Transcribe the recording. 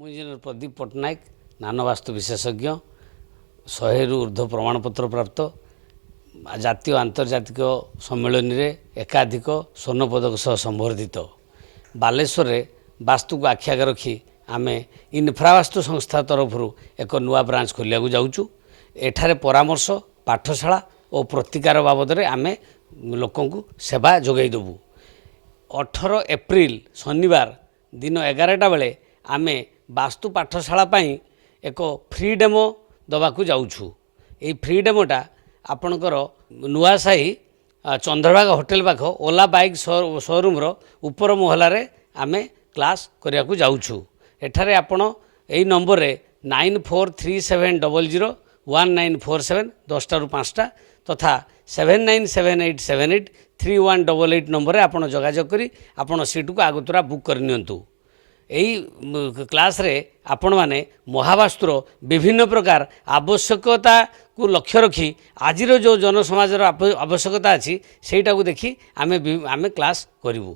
ମୁଁ ଇଞ୍ଜିନିୟର ପ୍ରଦୀପ ପଟ୍ଟନାୟକ ନାନବାସ୍ତୁ ବିଶେଷଜ୍ଞ 100ରୁ ଊର୍ଦ୍ଧ୍ୱ ପ୍ରମାଣପତ୍ର ପ୍ରାପ୍ତ ଜାତୀୟ ଆନ୍ତର୍ଜାତିକ ସମ୍ମିଳନୀରେ ଏକାଧିକ ସ୍ୱର୍ଣ୍ଣ ପଦକ ସହ ସମ୍ବର୍ଦ୍ଧିତ ବାଲେଶ୍ୱରରେ ବାସ୍ତୁକୁ ଆଖି ଆଗରେ ରଖି ଆମେ ଇନଫ୍ରାବାସ୍ତୁ ସଂସ୍ଥା ତରଫରୁ ଏକ ନୂଆ ବ୍ରାଞ୍ଚ ଖୋଲିବାକୁ ଯାଉଛୁ। ଏଠାରେ ପରାମର୍ଶ ପାଠଶାଳା ଓ ପ୍ରତିକାର ବାବଦରେ ଆମେ ଲୋକଙ୍କୁ ସେବା ଯୋଗାଇ ଦେବୁ। 18 ଏପ୍ରିଲ ଶନିବାର ଦିନ 11ଟା ବେଳେ ଆମେ ବାସ୍ତୁ ପାଠଶାଳା ପାଇଁ ଏକ ଫ୍ରି ଡେମୋ ଦେବାକୁ ଯାଉଛୁ। ଏହି ଫ୍ରି ଡେମୋଟା ଆପଣଙ୍କର ନୂଆସାହି ଚନ୍ଦ୍ରଭାଗ ହୋଟେଲ ପାଖ ଓଲା ବାଇକ୍ ଶୋରୁମ୍ର ଉପର ମହଲାରେ ଆମେ କ୍ଲାସ୍ କରିବାକୁ ଯାଉଛୁ। ଏଠାରେ ଆପଣ ଏହି ନମ୍ବରରେ 9437001947 10ଟାରୁ 5ଟା ତଥା 7978783188 ନମ୍ବରରେ ଆପଣ ଯୋଗାଯୋଗ କରି ଆପଣ ସିଟ୍କୁ ଆଗତୁରା ବୁକ୍ କରିନିଅନ୍ତୁ। ଏହି କ୍ଲାସ୍ରେ ଆପଣମାନେ ମହାବାସ୍ତୁର ବିଭିନ୍ନ ପ୍ରକାର ଆବଶ୍ୟକତାକୁ ଲକ୍ଷ୍ୟ ରଖି ଆଜିର ଯେଉଁ ଜନସମାଜର ଆବଶ୍ୟକତା ଅଛି ସେଇଟାକୁ ଦେଖି ଆମେ କ୍ଲାସ୍ କରିବୁ।